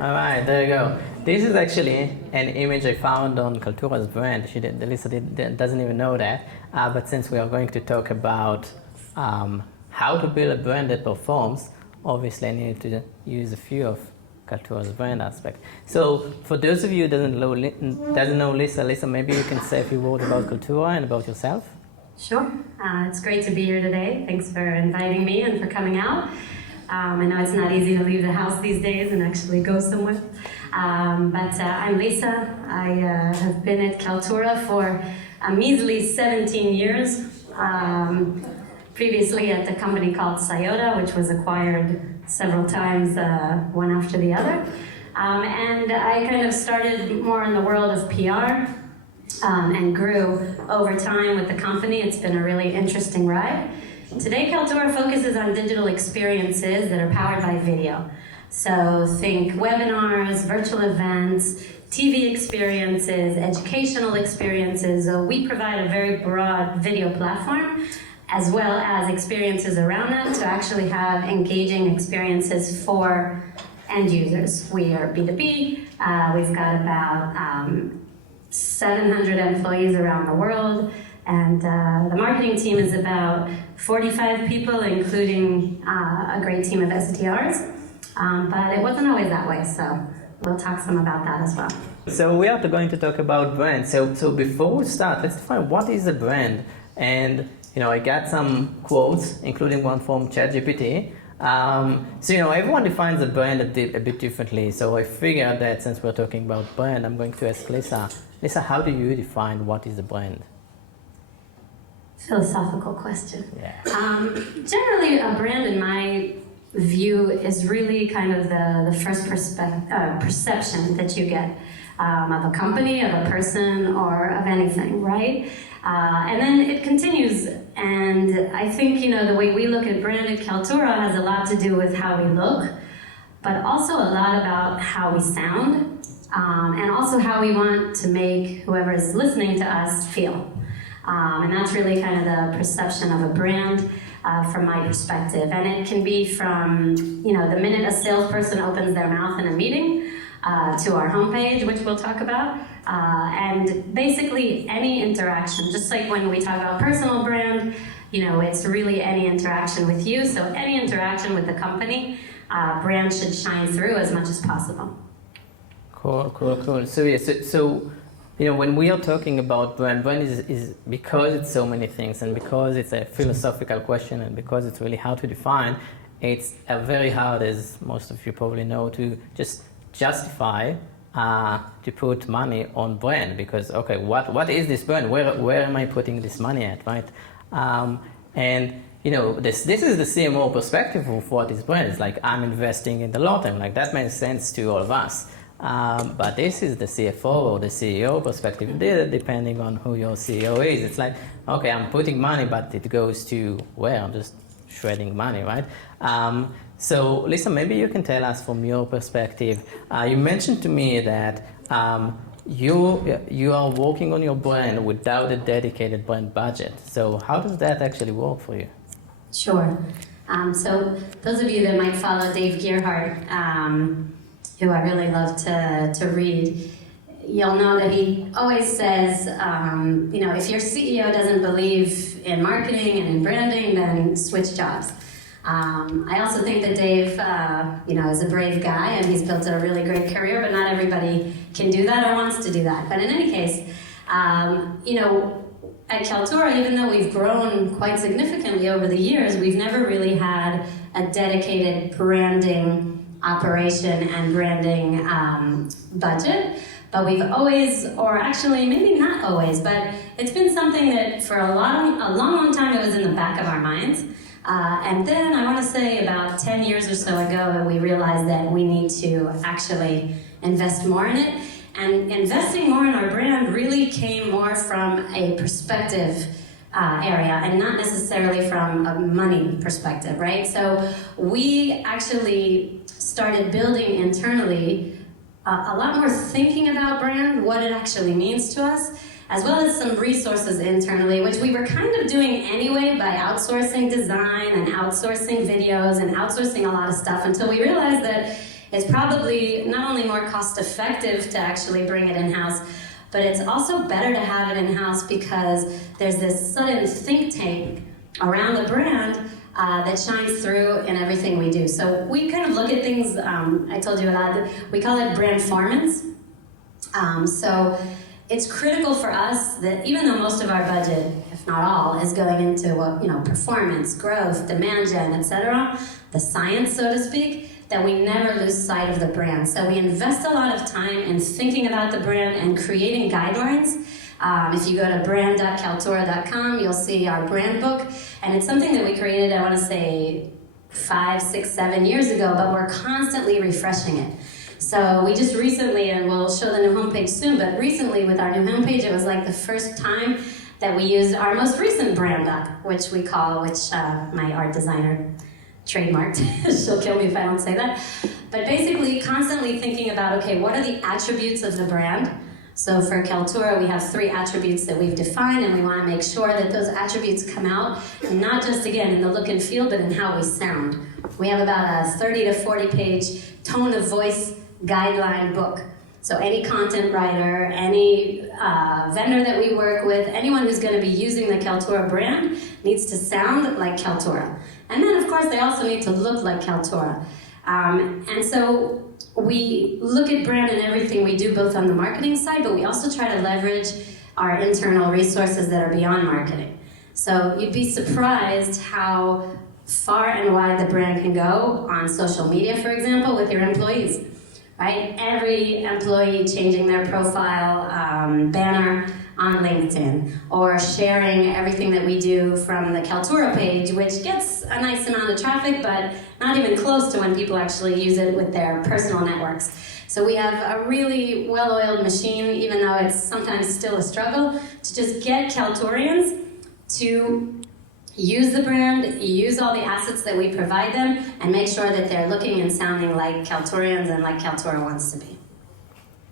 All right, there you go. This is actually an image I found on Kaltura's brand. Lisa doesn't even know that. But since we are going to talk about how to build a brand that performs, obviously I need to use a few of Kaltura's brand aspect. So for those of you who doesn't know Lisa, maybe you can say a few words about Kaltura and about yourself. Sure. It's great to be here today. Thanks for inviting me and for coming out. I know it's not easy to leave the house these days and actually go somewhere. But I'm Lisa. I have been at Kaltura for a measly 17 years. Previously at a company called Sayota, which was acquired several times, one after the other. And I kind of started more in the world of PR and grew over time with the company. It's been a really interesting ride. Today, Kaltura focuses on digital experiences that are powered by video. So think webinars, virtual events, TV experiences, educational experiences. We provide a very broad video platform, as well as experiences around that to actually have engaging experiences for end users. We are B2B. We've got about 700 employees around the world. And the marketing team is about 45 people, including a great team of SDRs. But it wasn't always that way, so we'll talk some about that as well. So we are going to talk about brands. So before we start, let's define what is a brand. And I got some quotes, including one from ChatGPT. So everyone defines a brand a bit differently. So I figured that since we're talking about brand, I'm going to ask Lisa. Lisa, how do you define what is a brand? Philosophical question. Yeah. Generally, a brand, in my view, is really kind of the first perception that you get of a company, of a person, or of anything, right? And then it continues, and I think, the way we look at brand at Kaltura has a lot to do with how we look, but also a lot about how we sound, and also how we want to make whoever is listening to us feel. And that's really kind of the perception of a brand from my perspective. And it can be from, the minute a salesperson opens their mouth in a meeting to our homepage, which we'll talk about. And basically any interaction, just like when we talk about personal brand, it's really any interaction with you. So any interaction with the company, brand should shine through as much as possible. Cool. So yeah, so when we are talking about brand is because it's so many things, and because it's a philosophical question, and because it's really hard to define, it's very hard, as most of you probably know, to just justify to put money on brand, because okay, what is this brand? Where am I putting this money at, right? And this is the CMO perspective of what is brand. It's like I'm investing in the long term, like that makes sense to all of us. But this is the CFO or the CEO perspective, depending on who your CEO is. It's like, okay, I'm putting money, but it goes to where? I'm just shredding money, right? So Lisa, maybe you can tell us from your perspective. You mentioned to me that you are working on your brand without a dedicated brand budget. So how does that actually work for you? Sure. So those of you that might follow Dave Gerhardt, who I really love to read, you'll know that he always says, if your CEO doesn't believe in marketing and in branding, then switch jobs. I also think that Dave, is a brave guy, and he's built a really great career, but not everybody can do that or wants to do that. But in any case, at Kaltura, even though we've grown quite significantly over the years, we've never really had a dedicated branding operation and branding budget, but we've always, or actually maybe not always, but it's been something that for a long time it was in the back of our minds. And then I want to say about 10 years or so ago, we realized that we need to actually invest more in it. And investing more in our brand really came more from a perspective area and not necessarily from a money perspective, right? So we actually started building internally a lot more thinking about brand, what it actually means to us, as well as some resources internally, which we were kind of doing anyway by outsourcing design and outsourcing videos and outsourcing a lot of stuff until we realized that it's probably not only more cost effective to actually bring it in-house, but it's also better to have it in-house because there's this sudden think tank around the brand that shines through in everything we do. So we kind of look at things, I told you, Elad, we call it brandformance. So it's critical for us that even though most of our budget, if not all, is going into performance, growth, demand gen, etc., the science, so to speak, that we never lose sight of the brand. So we invest a lot of time in thinking about the brand and creating guidelines. If you go to brand.kaltura.com, you'll see our brand book, and it's something that we created, I want to say, 5, 6, 7 years ago, but we're constantly refreshing it. So we just recently, and we'll show the new homepage soon, but recently with our new homepage, it was like the first time that we used our most recent brand doc, which my art designer trademarked. She'll kill me if I don't say that. But basically, constantly thinking about, okay, what are the attributes of the brand? So for Kaltura, we have 3 attributes that we've defined, and we want to make sure that those attributes come out, and not just, again, in the look and feel, but in how we sound. We have about a 30 to 40 page tone of voice guideline book. So any content writer, any vendor that we work with, anyone who's going to be using the Kaltura brand needs to sound like Kaltura. And then, of course, they also need to look like Kaltura. And so we look at brand in everything we do, both on the marketing side, but we also try to leverage our internal resources that are beyond marketing. So you'd be surprised how far and wide the brand can go on social media, for example, with your employees. Right? Every employee changing their profile banner on LinkedIn, or sharing everything that we do from the Kaltura page, which gets a nice amount of traffic, but not even close to when people actually use it with their personal networks. So we have a really well-oiled machine, even though it's sometimes still a struggle, to just get Kalturians to use the brand, use all the assets that we provide them, and make sure that they're looking and sounding like Kalturians and like Kaltura wants to be.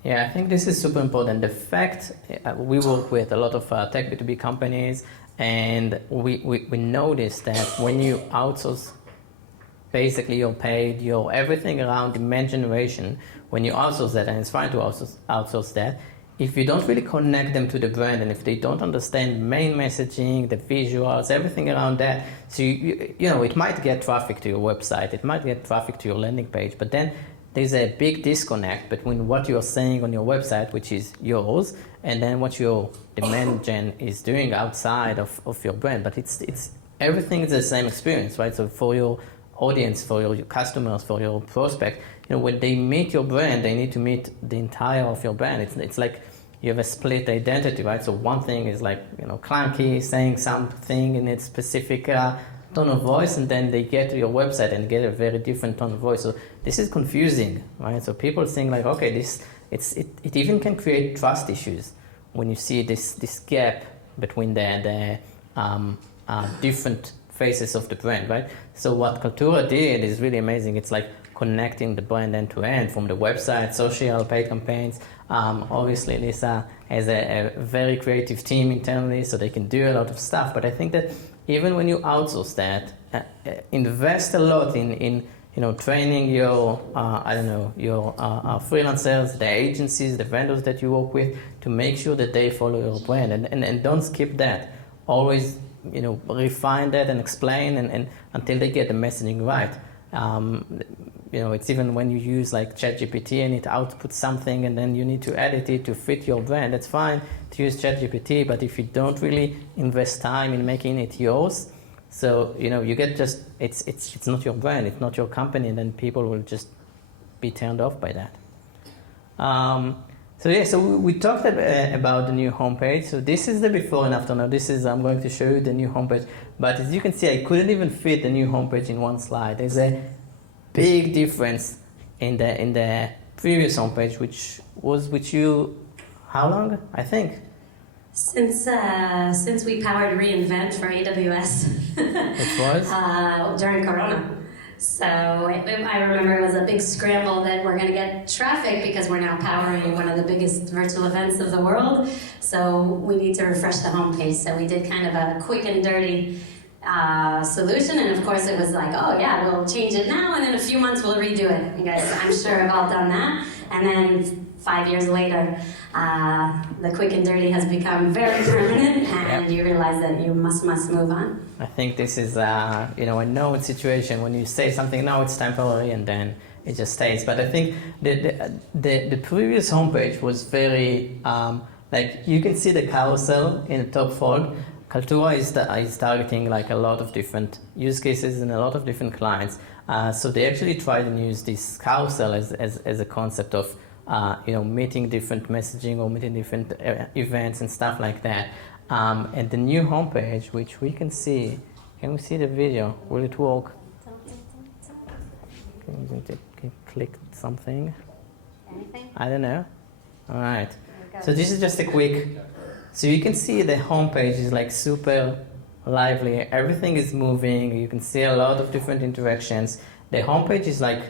Yeah, I think this is super important. The fact, we work with a lot of tech B2B companies, and we notice that when you outsource basically your paid, your everything around demand generation, when you outsource that, and it's fine to outsource that, if you don't really connect them to the brand, and if they don't understand main messaging, the visuals, everything around that, so it might get traffic to your website, it might get traffic to your landing page, but then there's a big disconnect between what you're saying on your website, which is yours, and then what your demand gen is doing outside of your brand. But it's everything is the same experience, right? So for your audience, for your customers, for your prospect, when they meet your brand, they need to meet the entire of your brand. It's like you have a split identity, right? So one thing is like clunky, saying something in its specific tone of voice, and then they get to your website and get a very different tone of voice. So this is confusing, right? So people think like, okay, it even can create trust issues when you see this gap between the different faces of the brand, right? So what Kaltura did is really amazing. It's like connecting the brand end to end, from the website, social, paid campaigns. Obviously, Lisa has a very creative team internally, so they can do a lot of stuff. But I think that even when you outsource that, invest a lot in training your your freelancers, the agencies, the vendors that you work with, to make sure that they follow your brand, and don't skip that. Always refine that and explain and until they get the messaging right. It's even when you use like ChatGPT and it outputs something and then you need to edit it to fit your brand. It's fine to use ChatGPT, but if you don't really invest time in making it yours, so you get just it's not your brand, it's not your company, and then people will just be turned off by that. So we talked about the new homepage. So this is the before and after. Now I'm going to show you the new homepage. But as you can see, I couldn't even fit the new homepage in one slide. There's a big difference in the previous homepage, which was with you how long? I think since we powered reInvent for AWS. Which was during Corona. So I remember it was a big scramble that we're going to get traffic because we're now powering one of the biggest virtual events of the world. So we need to refresh the homepage. So we did kind of a quick and dirty solution, and of course it was like, oh yeah, we'll change it now, and in a few months we'll redo it. You guys, I'm sure have all done that. And then 5 years later, the quick and dirty has become very permanent, and you realize that you must move on. I think this is, a known situation. When you say something, no, it's temporary, and then it just stays. But I think the previous homepage was very, you can see the carousel in the top fold. Kaltura is targeting like a lot of different use cases and a lot of different clients. So they actually tried and use this carousel as a concept of meeting different messaging or meeting different events and stuff like that. And the new homepage, which we can see we see the video? Will it work? Can you click something? Anything? I don't know. All right. So this is just a quick. So you can see the homepage is like super lively. Everything is moving. You can see a lot of different interactions. The homepage is like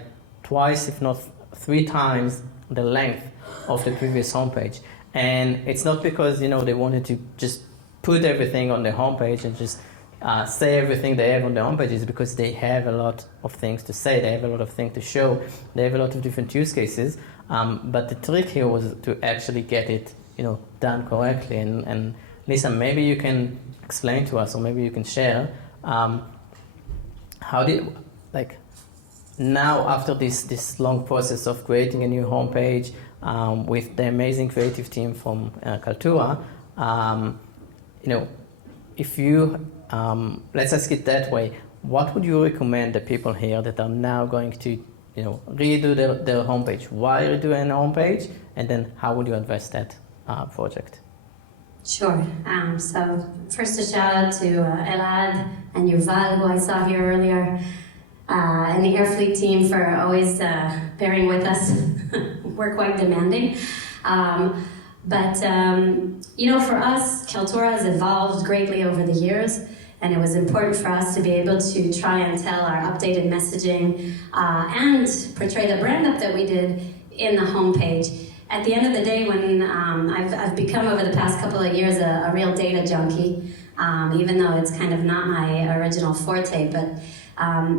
twice, if not 3 times, the length of the previous homepage. And it's not because they wanted to just put everything on the homepage and just say everything they have on the homepage. It's because they have a lot of things to say. They have a lot of things to show. They have a lot of different use cases. But the trick here was to actually get it done correctly. And Lisa, maybe you can explain to us, or maybe you can share how did, now after this long process of creating a new homepage with the amazing creative team from Kaltura, if you, let's ask it that way, what would you recommend the people here that are now going to redo their homepage? Why redo a homepage? And then how would you address that project? Sure. So first a shout out to Elad and Yuval, who I saw here earlier, and the Airfleet team for always bearing with us. We're quite demanding. But for us, Kaltura has evolved greatly over the years, and it was important for us to be able to try and tell our updated messaging and portray the brand up that we did in the homepage. At the end of the day, when I've become over the past couple of years a real data junkie, even though it's kind of not my original forte, but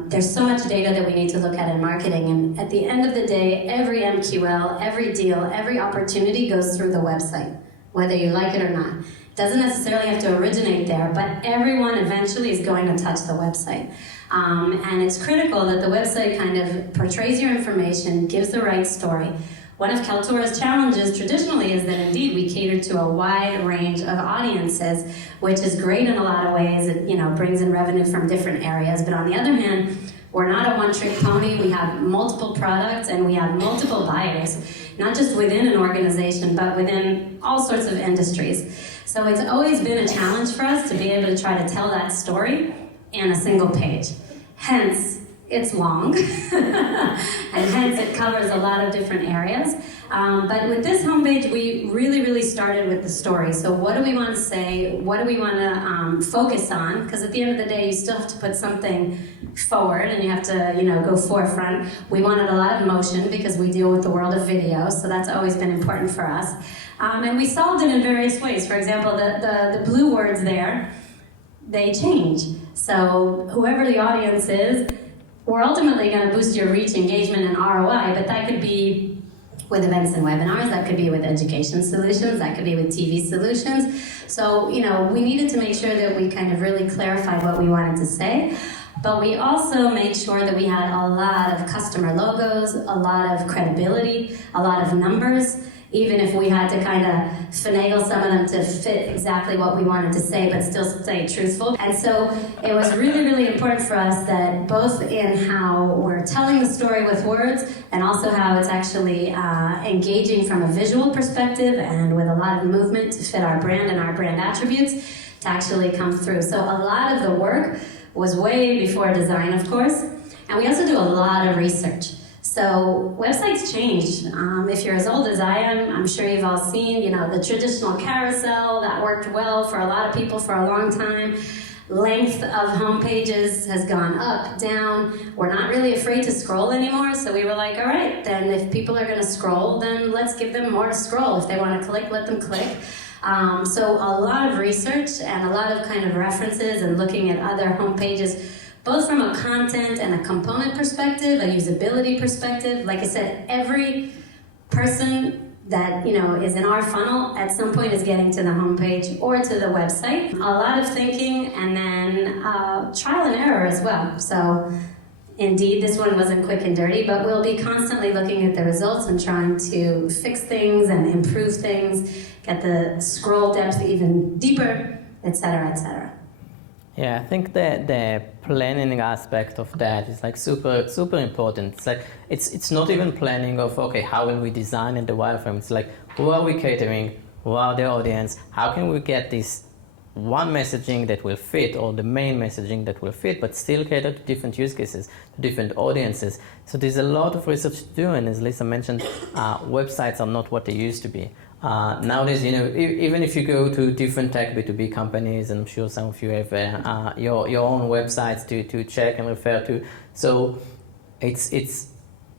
there's so much data that we need to look at in marketing, and at the end of the day, every MQL, every deal, every opportunity goes through the website, whether you like it or not. It doesn't necessarily have to originate there, but everyone eventually is going to touch the website. And it's critical that the website kind of portrays your information, gives the right story. One of Kaltura's challenges traditionally is that indeed we cater to a wide range of audiences, which is great in a lot of ways. It brings in revenue from different areas. But on the other hand, we're not a one-trick pony. We have multiple products and we have multiple buyers, not just within an organization, but within all sorts of industries. So it's always been a challenge for us to be able to try to tell that story in a single page. Hence, it's long, and hence it covers a lot of different areas. But with this homepage, we really started with the story. So what do we want to say? What do we want to focus on? Because at the end of the day, you still have to put something forward, and you have to, go forefront. We wanted a lot of motion because we deal with the world of video, so that's always been important for us. And we solved it in various ways. For example, the blue words there, they change. So whoever the audience is, we're ultimately going to boost your reach, engagement, and ROI, but that could be with events and webinars, that could be with education solutions, that could be with TV solutions. So, we needed to make sure that we kind of really clarified what we wanted to say, but we also made sure that we had a lot of customer logos, a lot of credibility, a lot of numbers, even if we had to kind of finagle some of them to fit exactly what we wanted to say, but still stay truthful. And so it was really important for us that both in how we're telling the story with words, and also how it's actually engaging from a visual perspective and with a lot of movement to fit our brand and our brand attributes to actually come through. So a lot of the work was way before design, of course, and we also do a lot of research. So websites change. If you're as old as I am, I'm sure you've all seen, the traditional carousel that worked well for a lot of people for a long time. Length of home pages has gone up, down. We're not really afraid to scroll anymore, so we were like, all right, then if people are going to scroll, then let's give them more to scroll. If they want to click, let them click. So a lot of research and a lot of kind of references and looking at other homepages, both from a content and a component perspective, a usability perspective. Like I said, every person that is in our funnel at some point is getting to the homepage or to the website. A lot of thinking and then trial and error as well. So indeed, this one wasn't quick and dirty, but we'll be constantly looking at the results and trying to fix things and improve things, get the scroll depth even deeper, etc., etc. Yeah, I think the planning aspect of that is like super important. It's like it's not even planning of okay, how will we design in the wireframe? It's like who are we catering? Who are the audience? How can we get this one messaging that will fit, or the main messaging that will fit, but still cater to different use cases, to different audiences? So there's a lot of research to do, and as Lisa mentioned, websites are not what they used to be. Nowadays, even if you go to different tech B2B companies, and I'm sure some of you have your own websites to check and refer to, so it's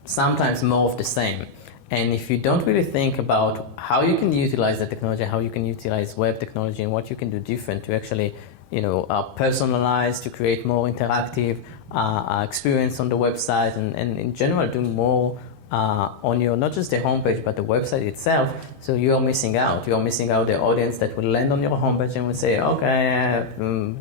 sometimes more of the same. And if you don't really think about how you can utilize the technology, how you can utilize web technology, and what you can do different to actually, personalize, to create more interactive experience on the website, and in general do more on your, not just the homepage, but the website itself, so you are missing out. You are missing out the audience that will land on your homepage and will say, okay,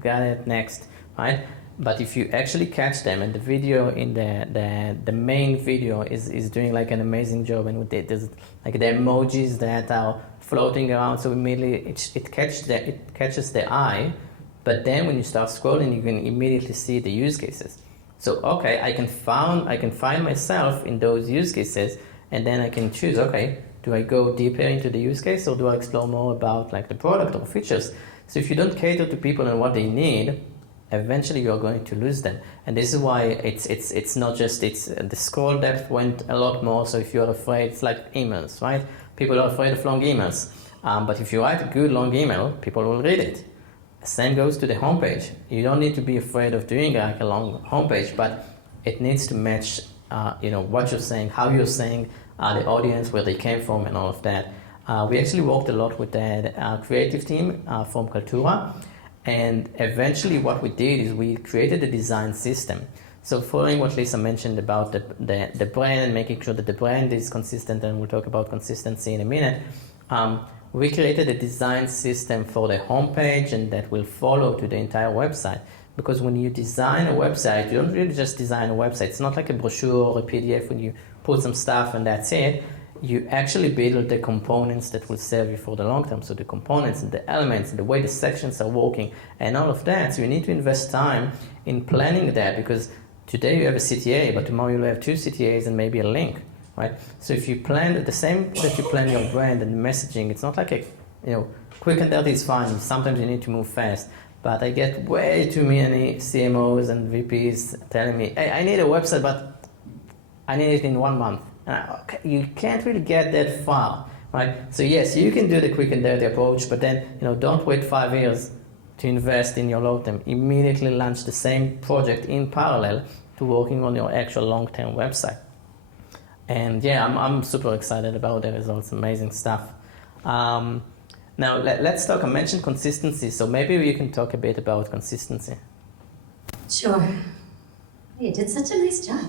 got it, next, right? But if you actually catch them, and the video in the main video is doing like an amazing job, and there's like the emojis that are floating around, so immediately it catches the eye. But then when you start scrolling, you can immediately see the use cases. So okay, I can find myself in those use cases, and then I can choose, okay, do I go deeper into the use case, or do I explore more about like the product or features? So if you don't cater to people and what they need, eventually you are going to lose them. And this is why it's not just the scroll depth went a lot more. So if you're afraid, it's like emails, right? People are afraid of long emails, but if you write a good long email, people will read it. Same goes to the homepage. You don't need to be afraid of doing like a long homepage, but it needs to match what you're saying, how you're saying, the audience, where they came from, and all of that. We actually worked a lot with the creative team from Kaltura. And eventually what we did is we created a design system. So following what Lisa mentioned about the brand and making sure that the brand is consistent, and we'll talk about consistency in a minute, we created a design system for the homepage, and that will follow to the entire website. Because when you design a website, you don't really just design a website. It's not like a brochure or a PDF when you put some stuff and that's it. You actually build the components that will serve you for the long term. So the components and the elements and the way the sections are working and all of that. So you need to invest time in planning that, because today you have a CTA, but tomorrow you'll have two CTAs and maybe a link, right? So if you plan the same that you plan your brand and messaging, it's not like quick and dirty is fine. Sometimes you need to move fast. But I get way too many CMOs and VPs telling me, hey, I need a website, but I need it in 1 month. You can't really get that far, right? So yes, you can do the quick and dirty approach, but then don't wait 5 years to invest in your long term. Immediately launch the same project in parallel to working on your actual long-term website. And yeah, I'm super excited about the results. Amazing stuff. Now let's talk. I mentioned consistency, so maybe we can talk a bit about consistency. Sure. You did such a nice job.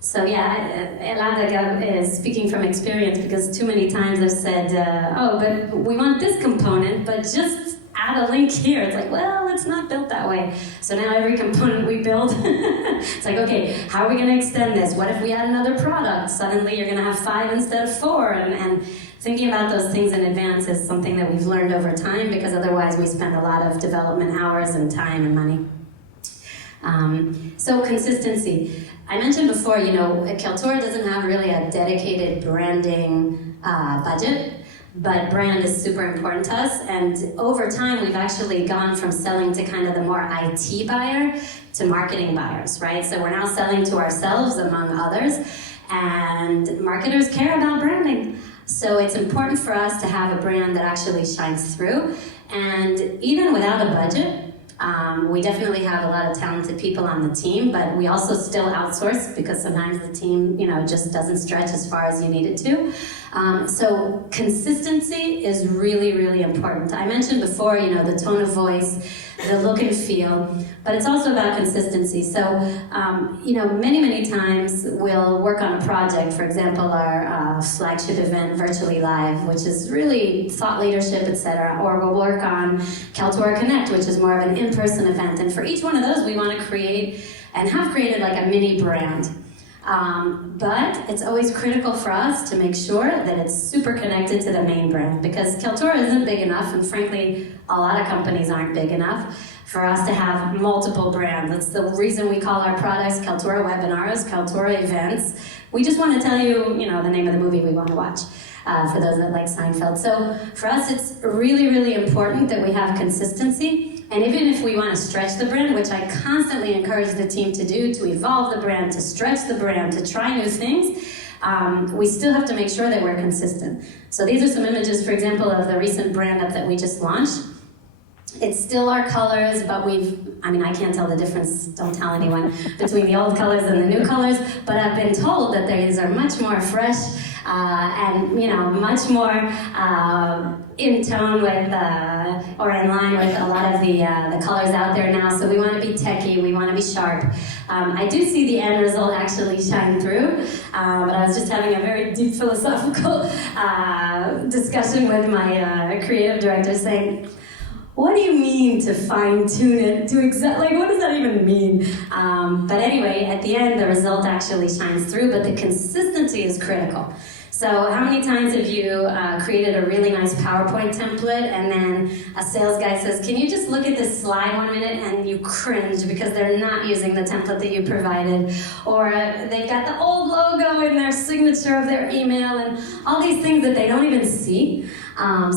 So yeah, Elad is speaking from experience, because too many times I've said, but we want this component, but just add a link here. It's like, well, it's not built that way. So now every component we build, it's like, okay, how are we going to extend this? What if we add another product? Suddenly you're going to have 5 instead of 4. And thinking about those things in advance is something that we've learned over time, because otherwise we spend a lot of development hours and time and money. So consistency. I mentioned before, Kaltura doesn't have really a dedicated branding budget, but brand is super important to us. And over time, we've actually gone from selling to kind of the more IT buyer to marketing buyers, right? So we're now selling to ourselves, among others, and marketers care about branding. So it's important for us to have a brand that actually shines through. And even without a budget, We definitely have a lot of talented people on the team, but we also still outsource because sometimes the team, just doesn't stretch as far as you need it to. So consistency is really, really important. I mentioned before, the tone of voice, the look and feel, but it's also about consistency. So, many, many times we'll work on a project, for example, our flagship event, Virtually Live, which is really thought leadership, etc. Or we'll work on Kaltura Connect, which is more of an in-person event. And for each one of those, we want to create and have created like a mini brand. But it's always critical for us to make sure that it's super connected to the main brand, because Kaltura isn't big enough, and frankly, a lot of companies aren't big enough for us to have multiple brands. That's the reason we call our products Kaltura Webinars, Kaltura Events. We just want to tell you, the name of the movie we want to watch, for those that like Seinfeld. So for us, it's really, really important that we have consistency. And even if we want to stretch the brand, which I constantly encourage the team to do, to evolve the brand, to stretch the brand, to try new things, we still have to make sure that we're consistent. So these are some images, for example, of the recent brand up that we just launched. It's still our colors, but I can't tell the difference, don't tell anyone, between the old colors and the new colors, but I've been told that these are much more fresh and, much more in tone with, or in line with a lot of the colors out there now. So we want to be techie, we want to be sharp. I do see the end result actually shine through, but I was just having a very deep philosophical discussion with my creative director saying, what do you mean to fine-tune it to what does that even mean? But anyway, at the end, the result actually shines through, but the consistency is critical. So how many times have you created a really nice PowerPoint template and then a sales guy says, can you just look at this slide 1 minute, and you cringe because they're not using the template that you provided, or they've got the old logo in their signature of their email and all these things that they don't even see.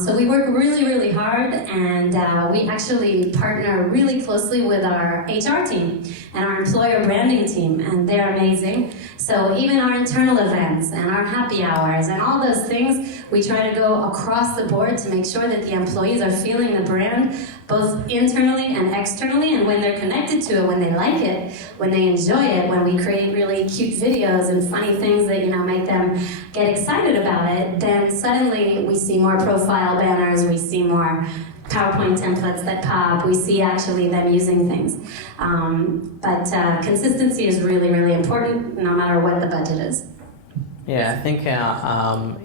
So we work really, really hard, and we actually partner really closely with our HR team and our employer branding team, and they're amazing. So even our internal events and our happy hours and all those things, we try to go across the board to make sure that the employees are feeling the brand both internally and externally, and when they're connected to it, when they like it, when they enjoy it, when we create really cute videos and funny things that make them get excited about it, then suddenly we see more profile banners, we see more PowerPoint templates that pop, we see actually them using things. But consistency is really, really important, no matter what the budget is. Yeah, I think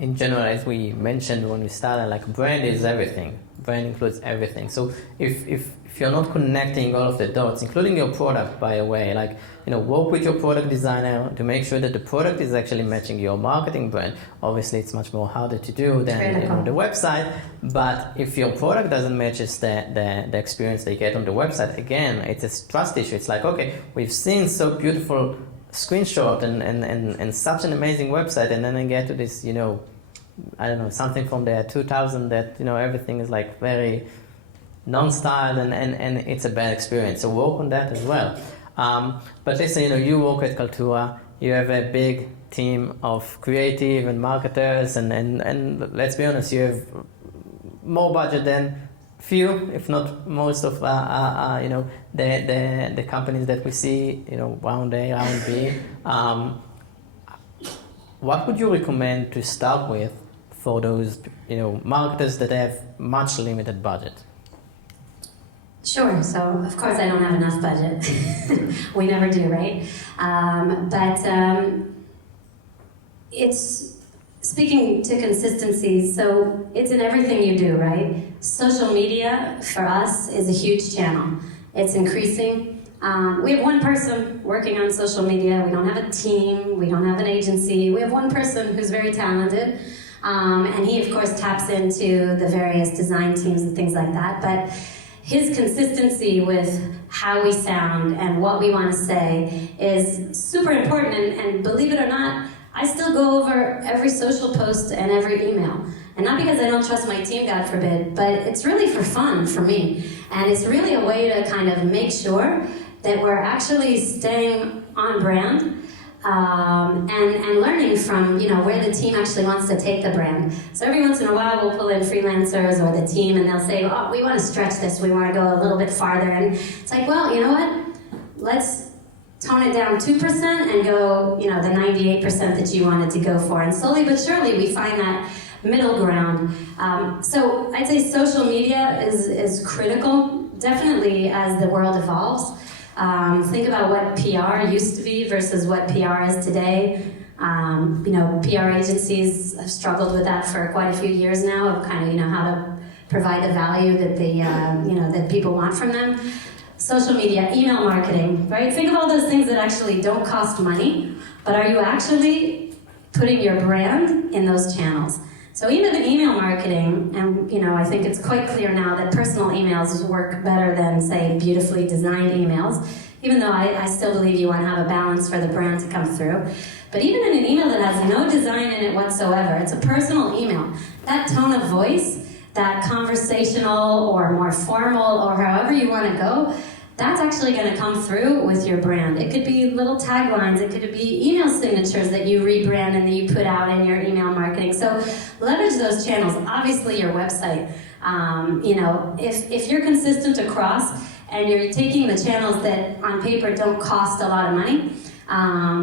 in general, as we mentioned when we started, brand is everything. Brand includes everything. So if you're not connecting all of the dots, including your product, by the way, work with your product designer to make sure that the product is actually matching your marketing brand. Obviously, it's much more harder to do than the website. But if your product doesn't match the experience they get on the website, again, it's a trust issue. It's like, okay, we've seen so beautiful screenshot and such an amazing website, and then I get to this, something from the 2000 that, everything is very non-styled and it's a bad experience. So work on that as well. But listen, you work at Kaltura, you have a big team of creative and marketers, and let's be honest, you have more budget than few, if not most of the companies that we see, round A, round B. What would you recommend to start with for those marketers that have much limited budget? Sure. So of course I don't have enough budget. We never do, right? But it's speaking to consistency. So it's in everything you do, right? Social media for us is a huge channel. It's increasing. We have one person working on social media. We don't have a team. We don't have an agency. We have one person who's very talented. And he, of course, taps into the various design teams and things like that. But his consistency with how we sound and what we want to say is super important. And believe it or not, I still go over every social post and every email. And not because I don't trust my team, God forbid, but it's really for fun for me. And it's really a way to kind of make sure that we're actually staying on brand, and learning from where the team actually wants to take the brand. So every once in a while we'll pull in freelancers or the team and they'll say, oh, we want to stretch this, we want to go a little bit farther. And it's like, well, you know what? Let's tone it down 2% and go, the 98% that you wanted to go for. And slowly but surely we find that middle ground. So I'd say social media is critical, definitely as the world evolves. Think about what PR used to be versus what PR is today. PR agencies have struggled with that for quite a few years now, of kind of, how to provide the value that they, that people want from them. Social media, email marketing, right? Think of all those things that actually don't cost money, but are you actually putting your brand in those channels? So even in email marketing, and I think it's quite clear now that personal emails work better than, say, beautifully designed emails, even though I still believe you want to have a balance for the brand to come through. But even in an email that has no design in it whatsoever, it's a personal email, that tone of voice, that conversational or more formal or however you want to go, that's actually going to come through with your brand. It could be little taglines, it could be email signatures that you rebrand and that you put out in your email marketing. So leverage those channels. Obviously your website, if you're consistent across and you're taking the channels that on paper don't cost a lot of money,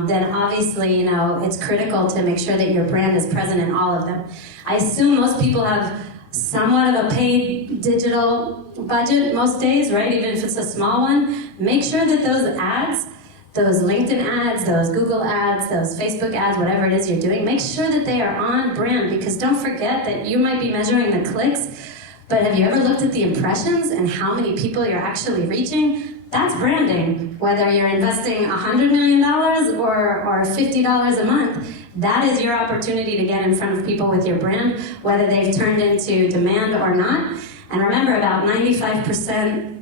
then obviously, it's critical to make sure that your brand is present in all of them. I assume most people have somewhat of a paid digital budget most days, right? Even if it's a small one. Make sure that those ads, those LinkedIn ads, those Google ads, those Facebook ads, whatever it is you're doing, make sure that they are on brand, because don't forget that you might be measuring the clicks, but have you ever looked at the impressions and how many people you're actually reaching? That's branding. Whether you're investing $100 million or $50 a month, that is your opportunity to get in front of people with your brand, whether they've turned into demand or not. And remember, about 95%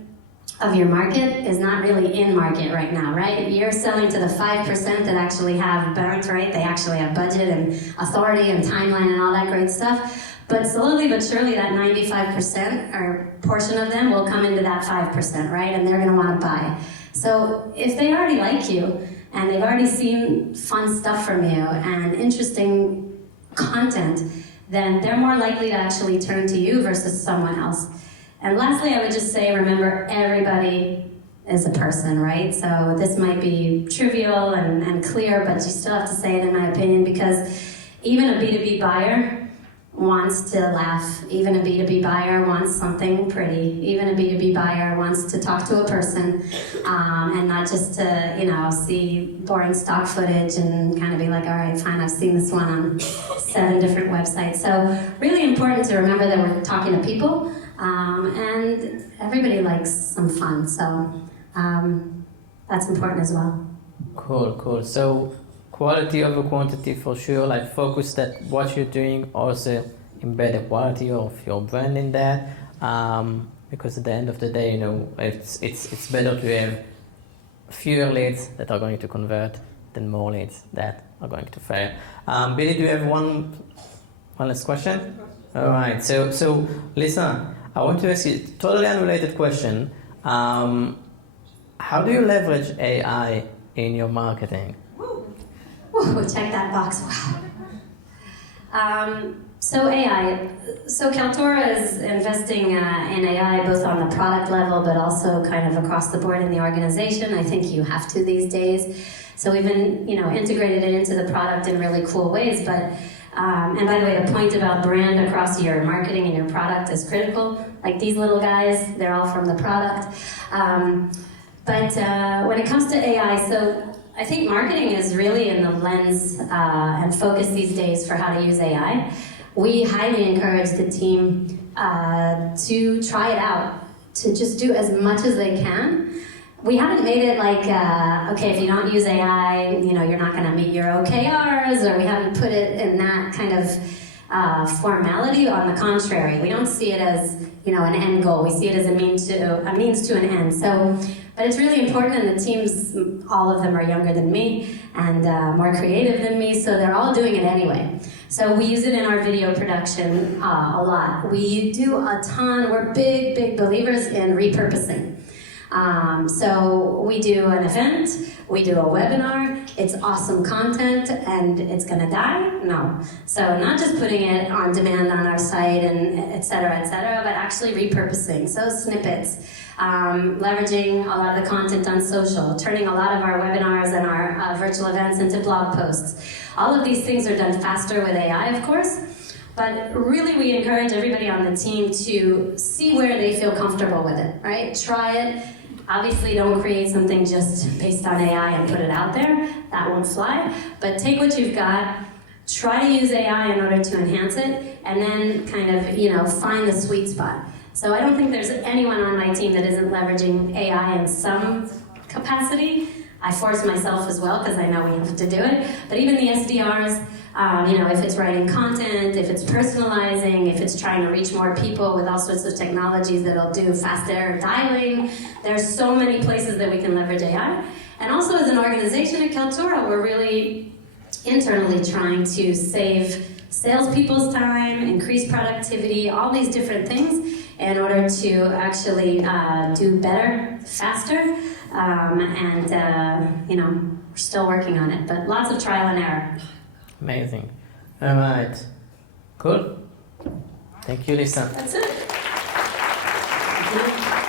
of your market is not really in market right now, right? You're selling to the 5% that actually have burnt, right? They actually have budget and authority and timeline and all that great stuff. But slowly but surely that 95% or portion of them will come into that 5%, right? And they're gonna wanna buy. So if they already like you, and they've already seen fun stuff from you and interesting content, then they're more likely to actually turn to you versus someone else. And lastly, I would just say, remember, everybody is a person, right? So this might be trivial and clear, but you still have to say it, in my opinion, because even a B2B buyer wants to laugh. Even a B2B buyer wants something pretty. Even a B2B buyer wants to talk to a person and not just to, see boring stock footage and kind of be like, all right, fine, I've seen this one on 7 different websites. So really important to remember that we're talking to people and everybody likes some fun. So that's important as well. Cool. So quality over quantity for sure, like focus that what you're doing, also embed the quality of your brand in that, because at the end of the day, it's better to have fewer leads that are going to convert than more leads that are going to fail. Billy, do you have one last question? All right, so Lisa, I want to ask you a totally unrelated question. How do you leverage AI in your marketing? Ooh, check that box, wow. So AI, Kaltura is investing in AI both on the product level, but also kind of across the board in the organization. I think you have to these days. So we've been, integrated it into the product in really cool ways. But and by the way, the point about brand across your marketing and your product is critical. Like these little guys, they're all from the product. But when it comes to AI, so I think marketing is really in the lens and focus these days for how to use AI. We highly encourage the team to try it out, to just do as much as they can. We haven't made it like, okay, if you don't use AI, you're not going to meet your OKRs, or we haven't put it in that kind of formality. On the contrary, we don't see it as, an end goal. We see it as a means to an end. So, but it's really important, and the teams, all of them are younger than me and more creative than me, so they're all doing it anyway. So we use it in our video production a lot. We do a ton. We're big believers in repurposing. So we do an event, we do a webinar, it's awesome content, and it's gonna die? No. So not just putting it on demand on our site and et cetera, but actually repurposing. So snippets, leveraging a lot of the content on social, turning a lot of our webinars and our virtual events into blog posts. All of these things are done faster with AI, of course, but really we encourage everybody on the team to see where they feel comfortable with it, right? Try it. Obviously, don't create something just based on AI and put it out there. That won't fly. But take what you've got, try to use AI in order to enhance it, and then kind of, find the sweet spot. So I don't think there's anyone on my team that isn't leveraging AI in some capacity. I force myself as well because I know we have to do it. But even the SDRs, if it's writing content, if it's personalizing, if it's trying to reach more people with all sorts of technologies that'll do fast air dialing, there's so many places that we can leverage AI. And also as an organization at Kaltura, we're really internally trying to save salespeople's time, increase productivity, all these different things in order to actually do better, faster. We're still working on it, but lots of trial and error. Amazing. All right. Cool. Thank you, Lisa. That's it. Thank you.